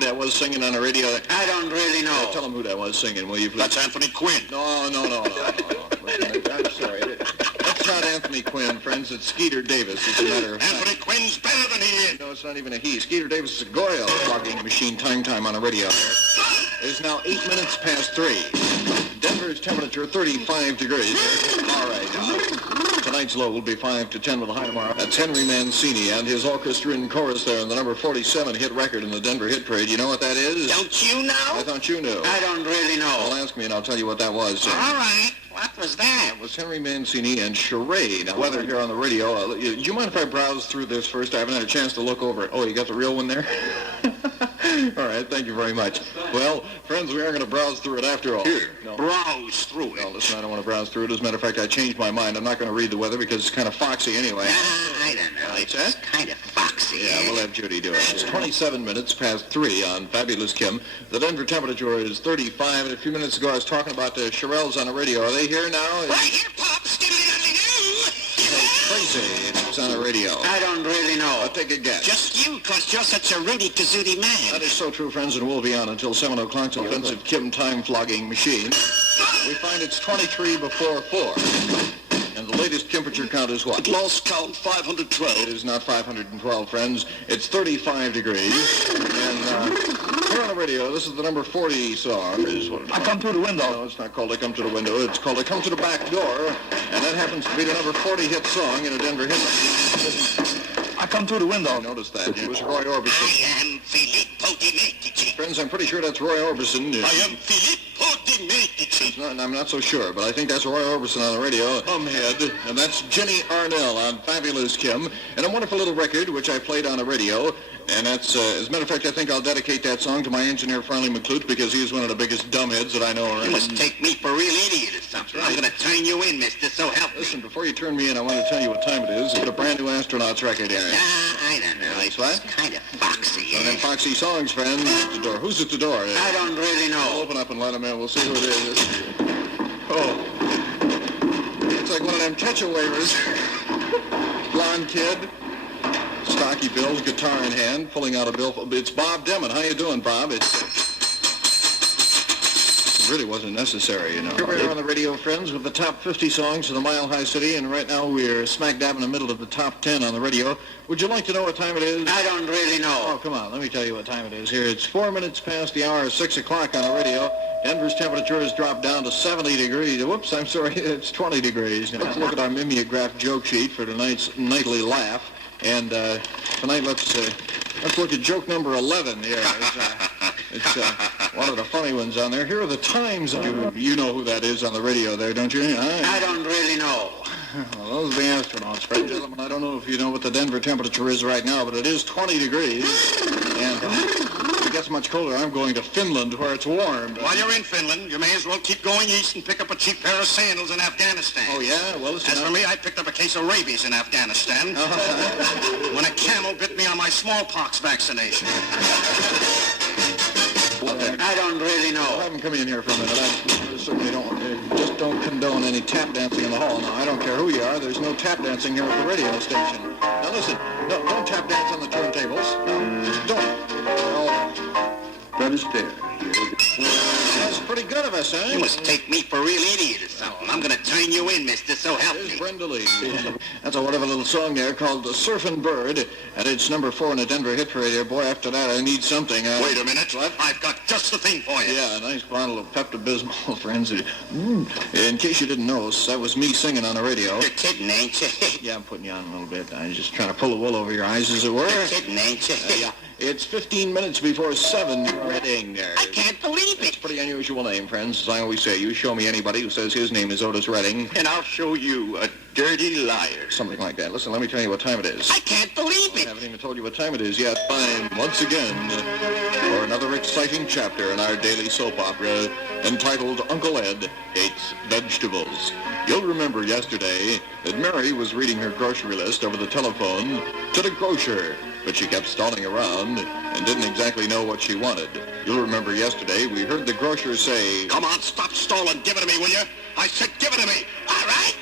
who that was singing on the radio? I don't really know. Tell them who that was singing, will you please? That's Anthony Quinn. No. Listen, I'm sorry. That's not Anthony Quinn, friends. It's Skeeter Davis, as a matter of fact. Anthony Quinn's better than he is. No, it's not even a he. Skeeter Davis is a Goyle. Logging machine time on the radio. It is now 8 minutes past 3. Denver's temperature 35 degrees. All right. Tonight's low will be 5 to 10 with a high tomorrow. That's Henry Mancini and his orchestra in chorus there in the number 47 hit record in the Denver Hit Parade. You know what that is? Don't you know? I thought you knew. I don't really know. Well, ask me and I'll tell you what that was. All right. What was that? It was Henry Mancini and Charade. Now, weather here on the radio. Do you mind if I browse through this first? I haven't had a chance to look over it. Oh, you got the real one there? All right, thank you very much. Well, friends, we are going to browse through it after all. Here, browse through it. No, listen, I don't want to browse through it. As a matter of fact, I changed my mind. I'm not going to read the weather because it's kind of foxy anyway. I don't know. It's kind of foxy. Yeah, we'll have Judy do it. It's 27 minutes past 3 on Fabulous Kim. The Denver temperature is 35, and a few minutes ago I was talking about the Shirelles on the radio. Are they here now? Right here, Pop. Crazy. It's on the radio. I don't really know. I'll take a guess. Just you, because you're such a Rudy Kazooty man. That is so true, friends, and we'll be on until 7 o'clock. Offensive Kim time flogging machine. We find it's 23 before 4. And the latest temperature count is what? At last count, 512. It is not 512, friends. It's 35 degrees. And here on the radio, this is the number 40 song. I come through the window. No, it's not called I Come to the Window. It's called I Come to the Back Door. And that happens to be the number 40 hit song in a Denver hit. I come through the window. I noticed that. It was Roy Orbison. I am Filippo Di Medici. Friends, I'm pretty sure that's Roy Orbison. I am Filippo Di Medici. I'm not so sure, but I think that's Roy Orbison on the radio. Head, and that's Jenny Arnell on Fabulous Kim, and a wonderful little record which I played on the radio. And that's, as a matter of fact, I think I'll dedicate that song to my engineer, Farley McClute, because he's one of the biggest dumbheads that I know around. You must take me for a real idiot or something. I'm going to turn you in, mister, so help me. Listen, before you turn me in, I want to tell you what time it is. It's a brand new Astronauts record here. I don't know. It's what? kind of foxy. And then Foxy Songs, friends. At the door. Who's at the door? I don't really know. I'll open up and let him in. We'll see who it is. Oh. It's like one of them catch waivers. Blonde kid. Stocky bills, guitar in hand, pulling out a bill. It's Bob Demon. How you doing, Bob? It really wasn't necessary, you know. Here we are on the radio, friends, with the top 50 songs of the Mile High City, and right now we're smack dab in the middle of the top 10 on the radio. Would you like to know what time it is? I don't really know. Oh, come on. Let me tell you what time it is here. It's 4 minutes past the hour of 6 o'clock on the radio. Denver's temperature has dropped down to 70 degrees. Whoops, I'm sorry. It's 20 degrees. Now, let's look at our mimeograph joke sheet for tonight's nightly laugh. And tonight, let's look at joke number 11 here. It's one of the funny ones on there. Here are the times. You know who that is on the radio there, don't you? I don't really know. Well, those are the astronauts, friends and gentlemen. I don't know if you know what the Denver temperature is right now, but it is 20 degrees. And if it gets much colder, I'm going to Finland, where it's warm. While you're in Finland, you may as well keep going east and pick up a cheap pair of sandals in Afghanistan. Oh, yeah? Well, listen. As for me, I picked up a case of rabies in Afghanistan when a camel bit me on my smallpox vaccination. I don't really know. I'll have him come in here for a minute. I certainly don't condone any tap dancing in the hall. Now, I don't care who you are. There's no tap dancing here at the radio station. Now, listen. No, don't tap dance on the turntables. No, don't. No. That is fair. That's pretty good of us, eh? You must take me for a real idiot or something. I'm going to turn you in, mister, so help There's me. Brenda Lee. That's a wonderful little song there called Surfin' Bird, and it's number 4 in the Denver Hit Parade there. Boy, after that, I need something. Wait a minute. What? I've got just the thing for you. Yeah, a nice bottle of Pepto-Bismol, friends. In case you didn't know, that was me singing on the radio. You're kidding, ain't you? Yeah, I'm putting you on a little bit. I'm just trying to pull the wool over your eyes, as it were. You're kidding, ain't you? Yeah. It's 15 minutes before 7, Redding there. I can't believe It's it. a pretty unusual name, friends. As I always say, you show me anybody who says his name is Otis Redding. And I'll show you a dirty liar. Something like that. Listen, let me tell you what time it is. I can't believe I it. haven't even told you what time it is yet. Time, once again, for another exciting chapter in our daily soap opera entitled Uncle Ed Hates Vegetables. You'll remember yesterday that Mary was reading her grocery list over the telephone to the grocer, but she kept stalling around and didn't exactly know what she wanted. You'll remember yesterday we heard the grocer say, Come on, stop stalling. Give it to me, will you? I said give it to me. All right.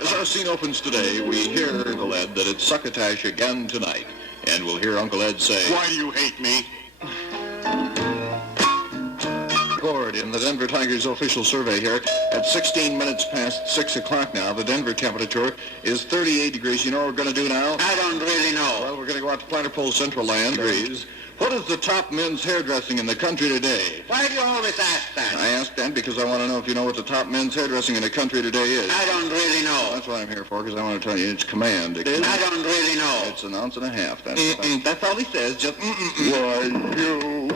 As our scene opens today, we hear Uncle Ed that it's succotash again tonight. And we'll hear Uncle Ed say, Why do you hate me? Denver Tigers official survey here. At 16 minutes past 6 o'clock now, the Denver temperature is 38 degrees. You know what we're going to do now? I don't really know. Well, we're going to go out to Planterpole Central Land. Degrees. What is the top men's hairdressing in the country today? Why do you always ask that? I asked that because I want to know if you know what the top men's hairdressing in the country today is. I don't really know. That's what I'm here for, because I want to tell you it's command. It is. I don't really know. It's an ounce and a half. That's all he says. Just Why, you...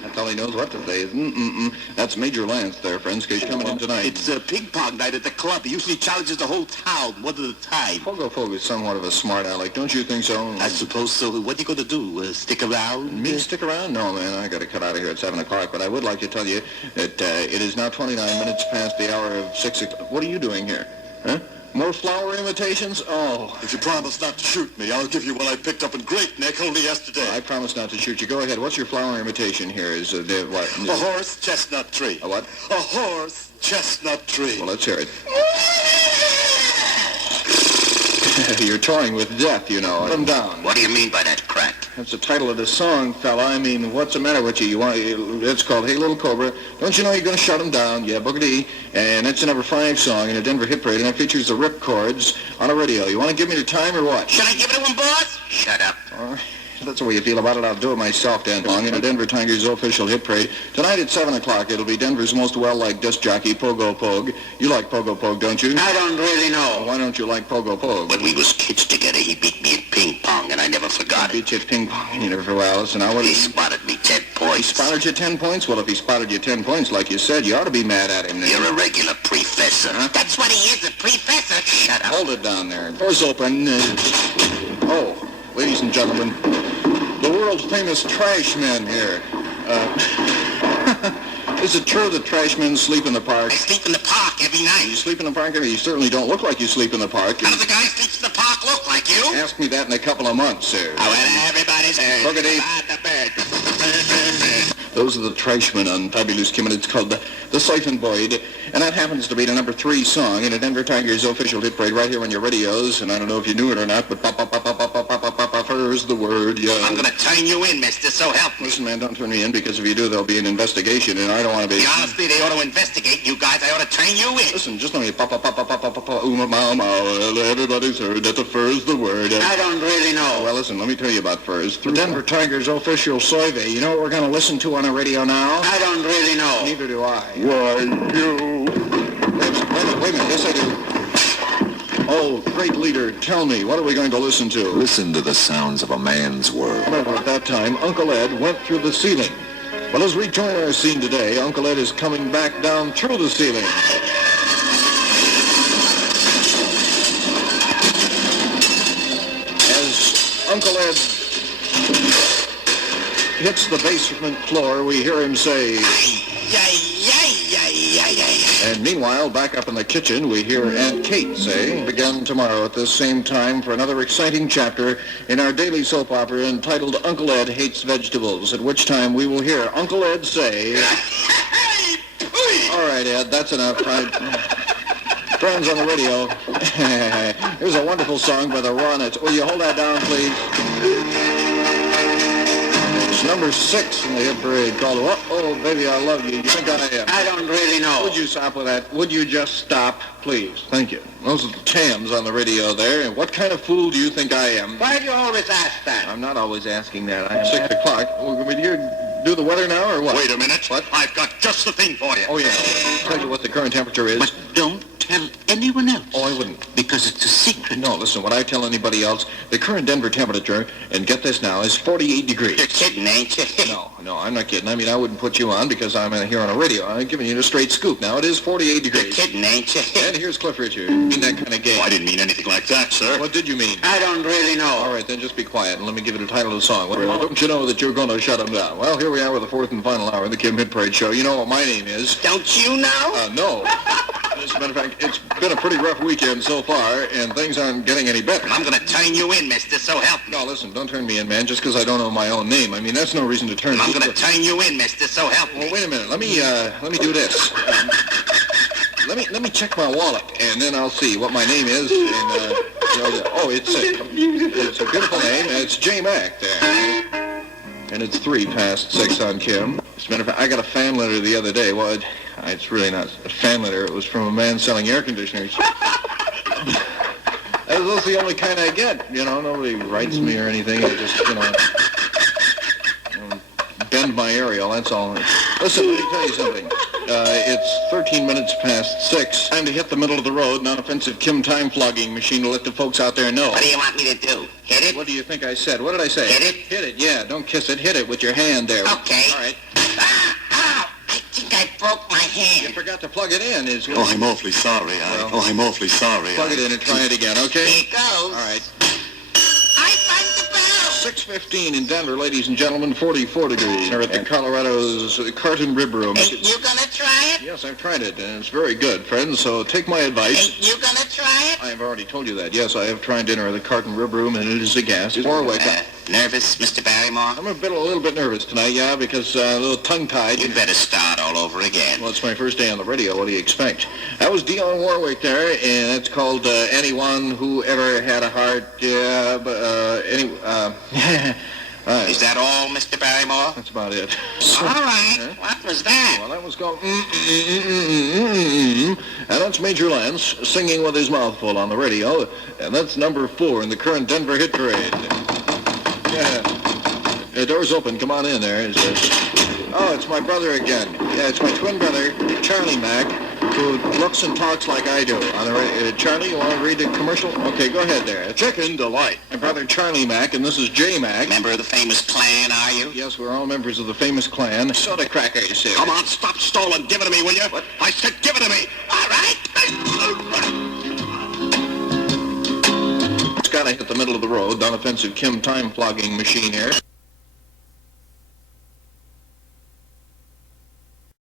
That's all he knows what to say is That's Major Lance there, friends, because he's coming in tonight. It's ping pong night at the club. He usually challenges the whole town one at a time. Pogo is somewhat of a smart aleck, don't you think so? I suppose so. What are you going to do? Stick around? Me stick around? No, man, I got to cut out of here at 7 o'clock, but I would like to tell you that it is now 29 minutes past the hour of 6 o'clock. What are you doing here? Huh? More flower imitations? Oh. If you promise not to shoot me, I'll give you one I picked up in Great Neck only yesterday. I promise not to shoot you. Go ahead. What's your flower imitation here? Is what? A horse chestnut tree. A what? A horse chestnut tree. Well, let's hear it. You're toying with death, you know. Put them down. What do you mean by that crack? That's the title of the song, fella. I mean, what's the matter with you? It's called Hey Little Cobra. Don't you know you're going to shut him down? Yeah, boogity. And it's the number 5 song in a Denver hit parade, and it features the rip chords on a radio. You want to give me the time or what? Should I give it to him, boss? Shut up. All right. That's the way you feel about it. I'll do it myself, Dan Long, in a Denver Tigers official hit parade. Tonight at 7 o'clock, it'll be Denver's most well-liked disc jockey, Pogo Pog. You like Pogo Pog, don't you? I don't really know. Why don't you like Pogo Pog? When we was kids together, he beat me in ping pong, and I never forgot it. Beat you at ping pong, you never forgot. Listen, I He spotted me 10 points. He spotted you 10 points? Well, if he spotted you 10 points, like you said, you ought to be mad at him then. You're a regular professor. Huh? That's what he is, a professor. Shut up. Hold it down there. Door's open. Oh, ladies and gentlemen, the world's famous trash men here. Is it true that trash men sleep in the park? I sleep in the park every night. You sleep in the park? You certainly don't look like you sleep in the park. How does a guy sleeps in the park look like you? Ask me that in a couple of months, sir. Oh, well, everybody's heard Boogity. about the bird. Those are the trashmen on Fabulous KIMN. It's called the Siphon Boyd. And that happens to be the number 3 song in a Denver Tigers official hit parade right here on your radios. And I don't know if you knew it or not, but fur's the word, yeah. I'm going to turn you in, mister, so help me. Listen, man, don't turn me in, because if you do, there'll be an investigation, and I don't want to be... Honestly, they ought to investigate you guys. I ought to turn you in. Listen, just let me everybody's heard that the fur's the word. I don't really know. Well, listen, let me tell you about furs. The Denver Tigers official survey. You know what we're going to listen to on the radio now? I don't really know. Neither do I. Why, you... Wait a minute. Yes, I do. Oh, great leader, tell me, what are we going to listen to? Listen to the sounds of a man's world. Remember, at that time, Uncle Ed went through the ceiling. Well, as we join our scene today, Uncle Ed is coming back down through the ceiling. As Uncle Ed hits the basement floor, we hear him say... And meanwhile, back up in the kitchen, we hear Aunt Kate say, begin tomorrow at this same time for another exciting chapter in our daily soap opera entitled Uncle Ed Hates Vegetables, at which time we will hear Uncle Ed say... All right, Ed, that's enough. Friends on the radio, here's a wonderful song by the Ronettes. Will you hold that down, please? Number 6 in the hit parade called Oh, Baby, I Love You. You think I am? I don't really know. Would you stop with that? Would you just stop, please? Thank you. Those are the Tams on the radio there. And what kind of fool do you think I am? Why do you always ask that? I'm not always asking that. I am 6 o'clock. Will you do the weather now or what? Wait a minute. What? I've got just the thing for you. Oh, yeah. I'll tell you what the current temperature is. But don't tell anyone else. Oh, I wouldn't. Because it's a secret. No, listen, when I tell anybody else, the current Denver temperature, and get this now, is 48 degrees. You're kidding, ain't you? No, I'm not kidding. I mean, I wouldn't put you on because I'm here on a radio. I'm giving you the straight scoop. Now, it is 48 degrees. You're kidding, ain't you? And here's Cliff Richard. In that kind of game. I didn't mean anything like that, sir. What did you mean? I don't really know. All right, then just be quiet and let me give you the title of the song. Well, don't you know that you're going to shut him down? Well, here we are with the 4th and final hour of the KIMN Parade Show. You know what my name is? Don't you know? No. As a matter of fact, it's been a pretty rough weekend so far, and things aren't getting any better. I'm going to turn you in, mister, so help me. No, listen, don't turn me in, man, just because I don't know my own name. I mean, that's no reason to turn me in. I'm going to turn you in, mister, so help me. Well, wait a minute. Let me do this. Let me check my wallet, and then I'll see what my name is. And, it's a beautiful name. It's Jay Mack there. And it's 3 past 6 on Kim. As a matter of fact, I got a fan letter the other day. Well, it's really not a fan letter. It was from a man selling air conditioners. That's the only kind I get. You know, nobody writes me or anything. I just, bend my aerial, that's all. Listen, let me tell you something. It's 13 minutes past 6. Time to hit the middle of the road, non-offensive Kim time flogging machine to let the folks out there know. What do you want me to do? Hit it? What do you think I said? What did I say? Hit it? Hit it, yeah. Don't kiss it. Hit it with your hand there. Okay. All right. Ow! I think I broke my You hand. forgot to plug it in. Oh, I'm awfully sorry. I'm awfully sorry. Plug it in and try it again, okay? Here it goes. All right. I rang the bell. 6:15 in Denver, ladies and gentlemen, 44 degrees. We're at the Colorado's Carton Rib Room. Ain't you gonna try it? Yes, I've tried it, and it's very good, friends, so take my advice. Ain't you gonna try it? I have already told you that. Yes, I have tried dinner at the Carton Rib Room, and it is a gas. Warwick. Nervous, Mr. Barrymore? I'm a little bit nervous tonight, yeah, because a little tongue-tied. You'd better start all over again. Well, it's my first day on the radio. What do you expect? That was Dionne Warwick there, and it's called Anyone Who Ever Had a Heart. Is that all, Mr. Barrymore? That's about it. All right. What was that? Well, that was called and that's Major Lance singing with his mouth full on the radio, and that's number 4 in the current Denver hit parade. Yeah. Door's open. Come on in there. Oh, it's my brother again. Yeah, it's my twin brother, Charlie Mack, who looks and talks like I do. On the radio. Charlie, you want to read the commercial? Okay, go ahead there. Chicken delight. My brother Charlie Mack, and this is Jay Mack. Member of the famous Klan, are you? Yes, we're all members of the famous Klan. Soda crackers here. Come on, stop stalling. Give it to me, will you? What? I said give it to me. All right. It's got to hit the middle of the road. Non-offensive Kim time flogging machine here.